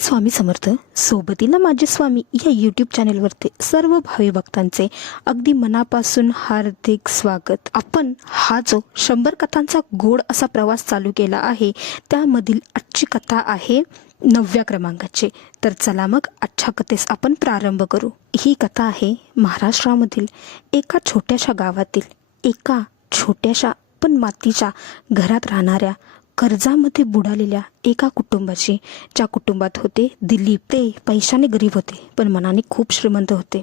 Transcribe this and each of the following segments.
स्वामी समर्थ सोबतीला माझे स्वामी या यूट्यूब चॅनेलवरती सर्व भावी भक्तांचे अगदी मनापासून हार्दिक स्वागत। आपण हा जो 100 कथांचा गोड असा प्रवास चालू केला आहे त्यामधील आजची कथा आहे 9व्या क्रमांकाची। तर चला मग आजच्या कथेस आपण प्रारंभ करू। ही कथा आहे महाराष्ट्रामधील एका छोट्याशा गावातील एका छोट्याशा पण मातीच्या घरात राहणाऱ्या कर्जामध्ये बुडालेल्या एका कुटुंबाची। ज्या कुटुंबात होते दिलीप। ते पैशाने गरीब होते पण मनाने खूप श्रीमंत होते।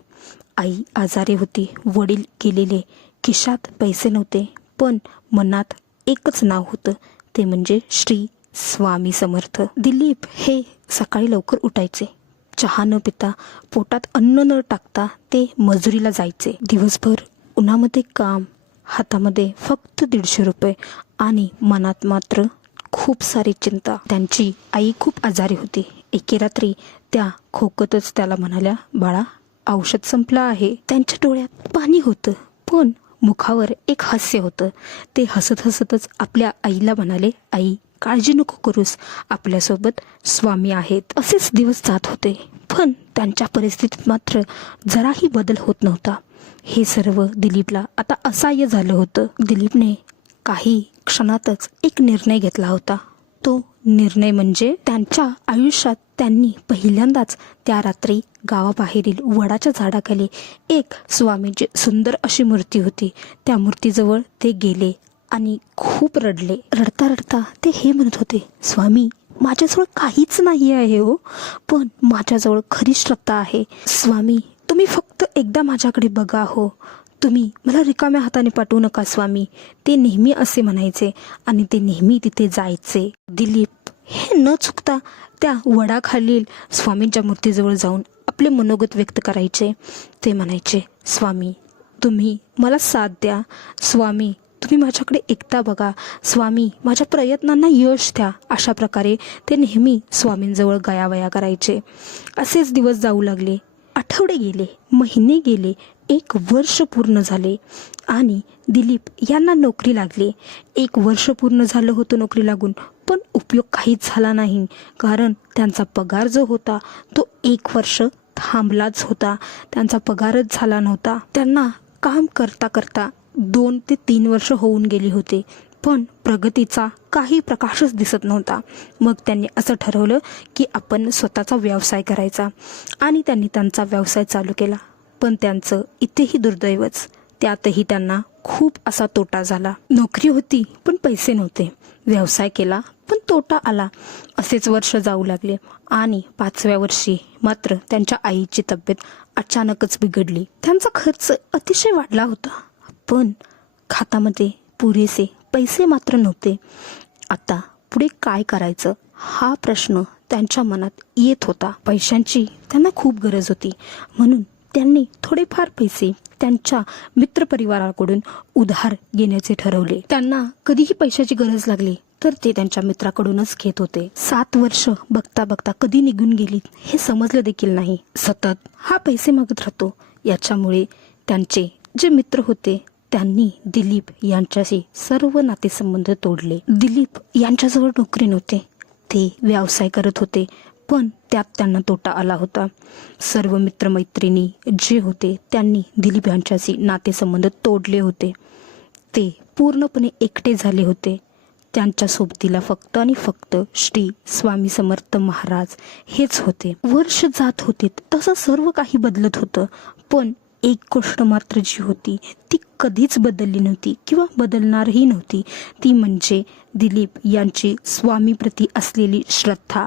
आई आजारी होती, वडील गेलेले, खिशात पैसे नव्हते पण मनात एकच नाव होतं, ते म्हणजे श्री स्वामी समर्थ। दिलीप हे सकाळी लवकर उठायचे, चहा न पिता, पोटात अन्न न टाकता ते मजुरीला जायचे। दिवसभर उन्हामध्ये काम, हातामध्ये फक्त 150 रुपये आणि मनात मात्र खूप सारी चिंता। त्यांची आई खूप आजारी होती। एके रात्री त्या खोकतच त्याला म्हणाल्या, बाळा औषध संपलं आहे। त्यांच्या डोळ्यात पाणी होतं पण मुखावर एक हास्य होतं। ते हसत हसतच आपल्या आईला म्हणाले, आई काळजी नको करूस, आपल्यासोबत स्वामी आहेत। असेच दिवस जात होते पण त्यांच्या परिस्थितीत मात्र जराही बदल होत नव्हता। हे सर्व दिलीपला आता असह्य झालं होतं। दिलीपने काही क्षणातच एक निर्णय घेतला होता। तो निर्णय म्हणजे त्यांच्या आयुष्यात त्यांनी पहिल्यांदाच त्या रात्री गावाबाहेरील वडाच्या झाडाखाली एक स्वामींची सुंदर अशी मूर्ती होती। त्या मूर्तीजवळ ते गेले आणि खूप रडले। रडता रडता ते हे म्हणत होते, स्वामी माझ्याजवळ काहीच नाही आहे हो, पण माझ्याजवळ खरी श्रद्धा आहे। स्वामी तुम्ही फक्त एकदा माझ्याकडे बघा हो, तुम्ही मला रिकाम्या हाताने पाठवू नका स्वामी। ते नेहमी असे म्हणायचे आणि ते नेहमी तिथे जायचे। दिलीप हे न चुकता त्या वडाखालील स्वामींच्या मूर्तीजवळ जाऊन आपले मनोगत व्यक्त करायचे। ते म्हणायचे, स्वामी तुम्ही मला साथ द्या, स्वामी तुम्ही माझ्याकडे एकदा बघा, स्वामी माझ्या प्रयत्नांना यश द्या। अशा प्रकारे ते नेहमी स्वामींजवळ गयावया करायचे। असेच दिवस जाऊ लागले, आठवडे गेले, महिने गेले, 1 वर्ष पूर्ण झाले आणि दिलीप यांना नोकरी लागली। 1 वर्ष पूर्ण झालं होतं नोकरी लागून, पण उपयोग काहीच झाला नाही, कारण त्यांचा पगार जो होता तो 1 वर्ष थांबलाच होता। त्यांचा पगारच झाला नव्हता। त्यांना काम करता करता 2 ते 3 वर्ष होऊन गेली होती पण प्रगतीचा काही प्रकाशच दिसत नव्हता। मग त्यांनी असं ठरवलं की आपण स्वतःचा व्यवसाय करायचा आणि त्यांनी त्यांचा व्यवसाय चालू केला। पण त्यांचं इथेही दुर्दैवच, त्यातही त्यांना खूप असा तोटा झाला। नोकरी होती पण पैसे नव्हते, व्यवसाय केला पण तोटा आला। असेच वर्ष जाऊ लागले आणि 5व्या वर्षी मात्र त्यांच्या आईची तब्येत अचानकच बिघडली। त्यांचा खर्च अतिशय वाढला होता पण खात्यामध्ये पुरेसे पैसे मात्र नव्हते। आता पुढे काय करायचं हा प्रश्न त्यांच्या मनात येत होता। पैशांची त्यांना खूप गरज होती म्हणून त्यांनी थोडेफार पैसे त्यांच्या मित्रपरिवाराकडून उधार घेण्याचे ठरवले। त्यांना कधीही पैशाची गरज लागली तर ते त्यांच्या मित्राकडूनच घेत होते। 7 वर्ष बघता बघता कधी निघून गेली हे समजलं देखील नाही। सतत हा पैसे मागत राहतो, याच्यामुळे त्यांचे जे मित्र होते त्यांनी दिलीप यांच्याशी सर्व नातेसंबंध तोडले। दिलीप यांच्याजवळ नोकरी नव्हते, ते व्यवसाय करत होते पण त्यात त्यांना तोटा आला होता। सर्व मित्रमैत्रिणी जे होते त्यांनी दिलीप यांच्याशी नातेसंबंध तोडले होते। ते पूर्णपणे एकटे झाले होते। त्यांच्या सोबतीला फक्त आणि फक्त श्री स्वामी समर्थ महाराज हेच होते। वर्ष जात होते तसं सर्व काही बदलत होतं पण एक गोष्ट मात्र जी होती ती कधीच बदलली नव्हती किंवा बदलणारही नव्हती, ती म्हणजे दिलीप यांची स्वामीप्रती असलेली श्रद्धा।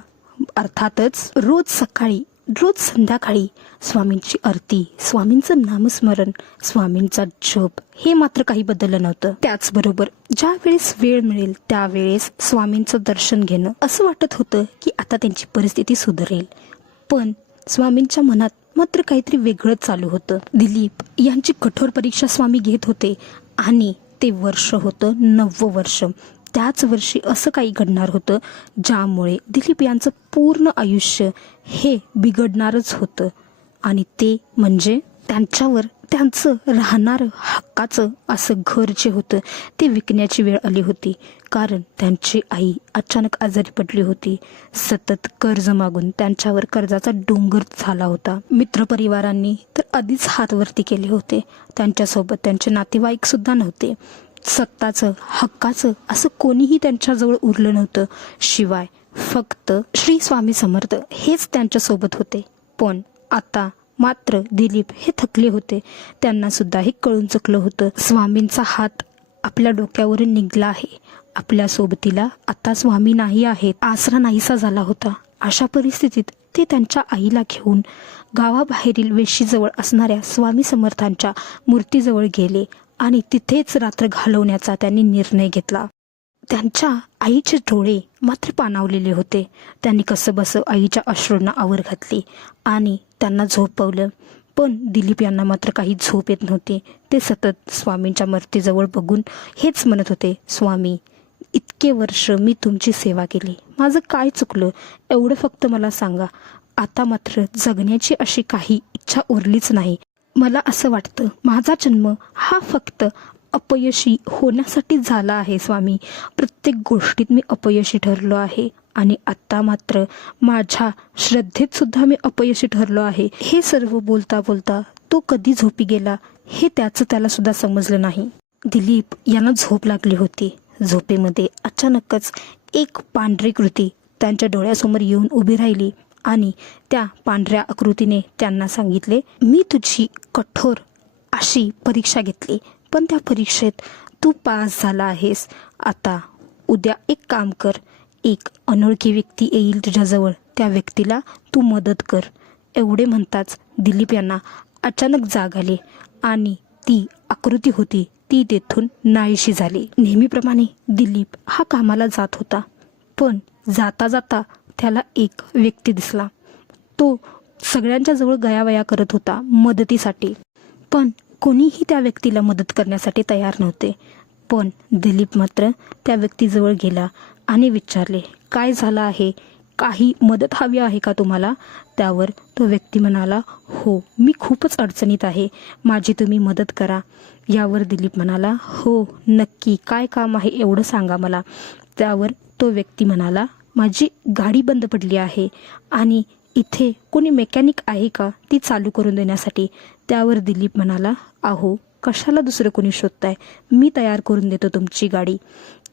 अर्थातच रोज सकाळी रोज संध्याकाळी स्वामींची आरती, स्वामींचं नामस्मरण, स्वामींचा जप हे मात्र काही बदललं नव्हतं। त्याचबरोबर ज्या वेळेस वेळ मिळेल त्यावेळेस स्वामींचं दर्शन घेणं। असं वाटत होतं की आता त्यांची परिस्थिती सुधारेल पण स्वामींच्या मनात मात्र काहीतरी वेगळंच चालू होतं। दिलीप यांची कठोर परीक्षा स्वामी घेत होते आणि ते वर्ष होतं 9वं वर्ष। त्याच वर्षी असं काही घडणार होतं ज्यामुळे दिलीप यांचं पूर्ण आयुष्य हे बिघडणारच होतं आणि ते म्हणजे त्यांच्यावर त्यांचं राहणारं हक्काचं असं घर जे होतं ते विकण्याची वेळ आली होती, कारण त्यांची आई अचानक आजारी पडली होती. सतत कर्ज मागून त्यांच्यावर कर्जाचा डोंगर झाला होता. मित्रपरिवारांनी तर आधीच हात वरती केले होते. त्यांच्यासोबत त्यांचे नातेवाईक सुद्धा नव्हते. स्वतःचं हक्काचं असं कोणीही त्यांच्याजवळ उरलं नव्हतं. शिवाय फक्त श्री स्वामी समर्थ हेच त्यांच्यासोबत होते. पण आता मात्र दिलीप हे थकले होते. त्यांना सुद्धा हे कळून चुकलं होतं. स्वामींचा हात आपल्या डोक्यावरून निघाला आहे. आपल्या सोबतीला आता स्वामी नाही आहेत. आसरा नाहीसा झाला होता. अशा परिस्थितीत ते त्यांच्या आईला घेऊन गावाबाहेरील वेशीजवळ असणाऱ्या स्वामी समर्थांच्या मूर्तीजवळ गेले आणि तिथेच रात्र घालवण्याचा त्यांनी निर्णय घेतला. त्यांच्या आईचे डोळे मात्र पाणावलेले होते. त्यांनी कसंबसं आईच्या अश्रूंना आवर घातली आणि त्यांना झोपवलं. पण दिलीप यांना मात्र काही झोप येत नव्हती. ते सतत स्वामींच्या मूर्तीजवळ बघून हेच म्हणत होते, स्वामी, इतके वर्ष मी तुमची सेवा केली, माझं काय चुकलं एवढं फक्त मला सांगा. आता मात्र जगण्याची अशी काही इच्छा उरलीच नाही. मला असं वाटतं माझा जन्म हा फक्त अपयशी होण्यासाठी झाला आहे स्वामी. प्रत्येक गोष्टीत मी अपयशी ठरलो आहे आणि आत्ता मात्र माझ्या श्रद्धेत सुद्धा मी अपयशी ठरलो आहे. हे सर्व बोलता बोलता तो कधी झोपी गेला हे त्याला सुद्धा समजलं नाही. दिलीप यांना झोप लागली होती. झोपेमध्ये अचानकच एक पांढरी कृती त्यांच्या डोळ्यासमोर येऊन उभी राहिली आणि त्या पांढऱ्या आकृतीने त्यांना सांगितले, मी तुझी कठोर अशी परीक्षा घेतली, पण त्या परीक्षेत तू पास झाला आहेस. आता उद्या एक काम कर, एक अनोळखी व्यक्ती येईल तुझ्याजवळ, त्या व्यक्तीला तू मदत कर. एवढे म्हणताच दिलीप यांना अचानक जाग आली आणि ती आकृती होती ती तेथून नाहीशी झाली. नेहमीप्रमाणे दिलीप हा कामाला जात होता, पण जाता जाता त्याला एक व्यक्ती दिसला. तो सगळ्यांच्या जवळ गयावया करत होता मदतीसाठी, पण कोणीही त्या व्यक्तीला मदत करण्यासाठी तयार नव्हते. पण दिलीप मात्र त्या व्यक्तीजवळ गेला आणि विचारले, काय झालं आहे, काही मदत हवी आहे का तुम्हाला? त्यावर तो व्यक्ती म्हणाला, हो, मी खूपच अडचणीत आहे, माझी तुम्ही मदत करा. यावर दिलीप म्हणाला, हो नक्की, काय काम आहे एवढं सांगा मला. त्यावर तो व्यक्ती म्हणाला, माझी गाडी बंद पडली आहे आणि इथे कोणी मेकॅनिक आहे का ती चालू करून देण्यासाठी? त्यावर दिलीप म्हणाला, अहो कशाला दुसरं कोणी शोधताय, मी तयार करून देतो तुमची गाडी.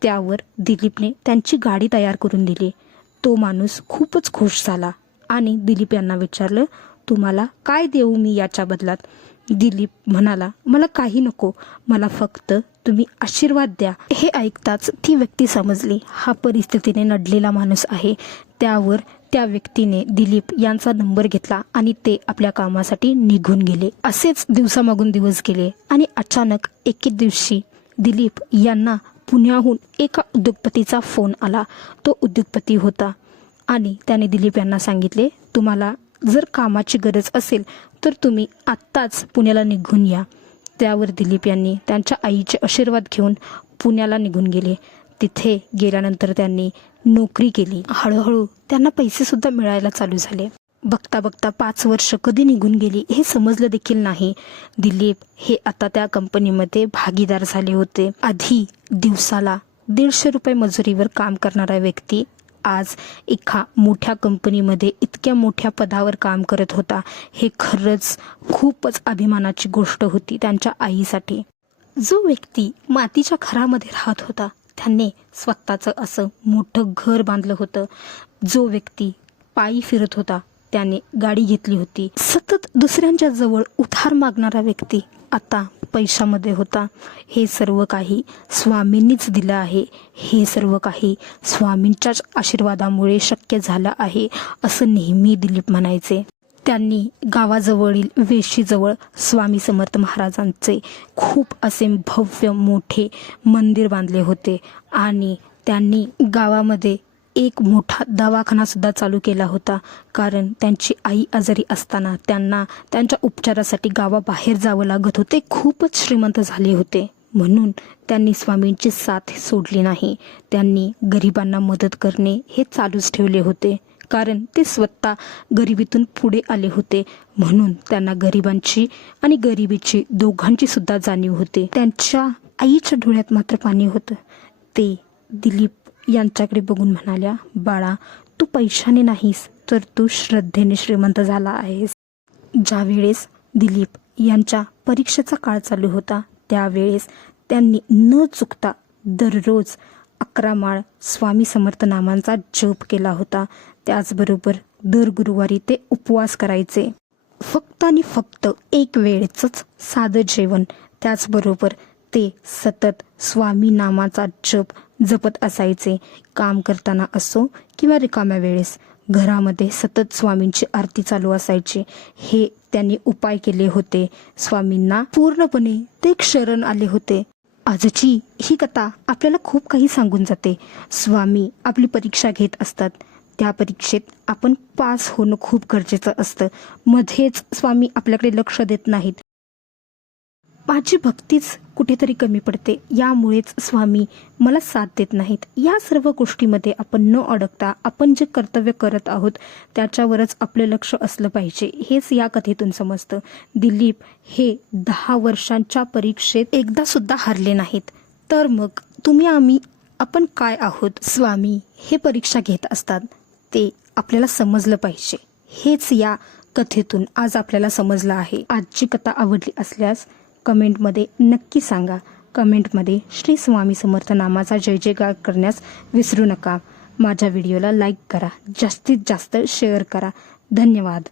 त्यावर दिलीपने त्यांची गाडी तयार करून दिली. तो माणूस खूपच खुश झाला आणि दिलीप यांना विचारलं, तुम्हाला काय देऊ मी याच्या बदलात? दिलीप म्हणाला, मला काही नको, मला फक्त तुम्ही आशीर्वाद द्या. हे ऐकताच ती व्यक्ती समजली हा परिस्थितीने नडलेला माणूस आहे. त्यावर त्या व्यक्तीने दिलीप यांचा नंबर घेतला आणि ते आपल्या कामासाठी निघून गेले. असेच दिवसामागून दिवस गेले आणि अचानक एके दिवशी दिलीप यांना पुण्याहून एका उद्योगपतीचा फोन आला. तो उद्योगपती होता आणि त्याने दिलीप यांना सांगितले, तुम्हाला जर कामाची गरज असेल तर तुम्ही आत्ताच पुण्याला निघून या. त्यावर दिलीप यांनी त्यांच्या आईचे आशीर्वाद घेऊन पुण्याला निघून गेले. तिथे गेल्यानंतर त्यांनी नोकरी केली. हळूहळू त्यांना पैसे सुद्धा मिळायला चालू झाले. बघता बघता 5 वर्ष कधी निघून गेली हे समजलं देखील नाही. दिलीप हे आता त्या कंपनीमध्ये भागीदार झाले होते. आधी दिवसाला 150 रुपये मजुरीवर काम करणारा व्यक्ती आज एका मोठ्या कंपनीमध्ये इतक्या मोठ्या पदावर काम करत होता. हे खरंच खूपच अभिमानाची गोष्ट होती त्यांच्या आईसाठी. जो व्यक्ती मातीच्या घरामध्ये राहत होता त्याने स्वतःचं असं मोठं घर बांधलं होतं. जो व्यक्ती पायी फिरत होता त्याने गाडी घेतली होती. सतत दुसऱ्यांच्या जवळ उधार मागणारा व्यक्ती आता पैशामध्ये होता. हे सर्व काही स्वामींनीच दिलं आहे. हे सर्व काही स्वामींच्याच आशीर्वादामुळे शक्य झालं आहे असं नेहमी दिलीप म्हणायचे. त्यांनी गावाजवळील वेशीजवळ स्वामी समर्थ महाराजांचे खूप असे भव्य मोठे मंदिर बांधले होते आणि त्यांनी गावामध्ये एक मोठा दवाखाना सुद्धा चालू केला होता. कारण त्यांची आई आजारी असताना त्यांना त्यांच्या उपचारासाठी गावाबाहेर जावं लागत होते. खूपच श्रीमंत झाले होते म्हणून त्यांनी स्वामींची साथ सोडली नाही. त्यांनी गरिबांना मदत करणे हे चालूच ठेवले होते. कारण ते स्वतः गरिबीतून पुढे आले होते, म्हणून त्यांना गरिबांची आणि गरिबीची दोघांची सुद्धा जाणीव होते. त्यांच्या आईच्या डोळ्यात मात्र पाणी होतं. ते दिलीप यांच्याकडे बघून म्हणाल्या, बाळा, तू पैशाने नाहीस तर तू श्रद्धेने श्रीमंत झाला आहेस. ज्या वेळेस दिलीप यांच्या परीक्षेचा काळ चालू होता त्यावेळेस त्यांनी न चुकता दररोज 11 माळ स्वामी समर्थ नामांचा जप केला होता. त्याचबरोबर दर गुरुवारी ते उपवास करायचे. फक्त आणि फक्त एक वेळेचंच साधं जेवण. त्याचबरोबर ते सतत स्वामी नामाचा जप जपत असायचे. काम करताना असो किंवा रिकाम्या वेळेस घरामध्ये सतत स्वामींची आरती चालू असायची. हे त्यांनी उपाय केले होते. स्वामींना पूर्णपणे ते एक शरण आले होते. आजची ही कथा आपल्याला खूप काही सांगून जाते. स्वामी आपली परीक्षा घेत असतात. त्या परीक्षेत आपण पास होणं खूप गरजेचं असतं. मध्येच स्वामी आपल्याकडे लक्ष देत नाहीत. माझी भक्तीच कुठेतरी कमी पडते, यामुळेच स्वामी मला साथ देत नाहीत. या सर्व गोष्टीमध्ये आपण न अडकता आपण जे कर्तव्य करत आहोत त्याच्यावरच आपलं लक्ष असलं पाहिजे, हेच या कथेतून समजतं. दिलीप हे 10 वर्षांच्या परीक्षेत एकदा सुद्धा हरले नाहीत. तर मग तुम्ही आपण काय आहोत? स्वामी हे परीक्षा घेत असतात, ते आपल्याला समजलं पाहिजे. हेच या कथेतून आज आपल्याला समजलं आहे. आजची कथा आवडली असल्यास कमेंटमध्ये नक्की सांगा. कमेंटमध्ये श्री स्वामी समर्थ नामाचा जय जयकार करण्यास विसरू नका. माझ्या व्हिडिओला लाईक करा, जास्तीत जास्त शेअर करा. धन्यवाद.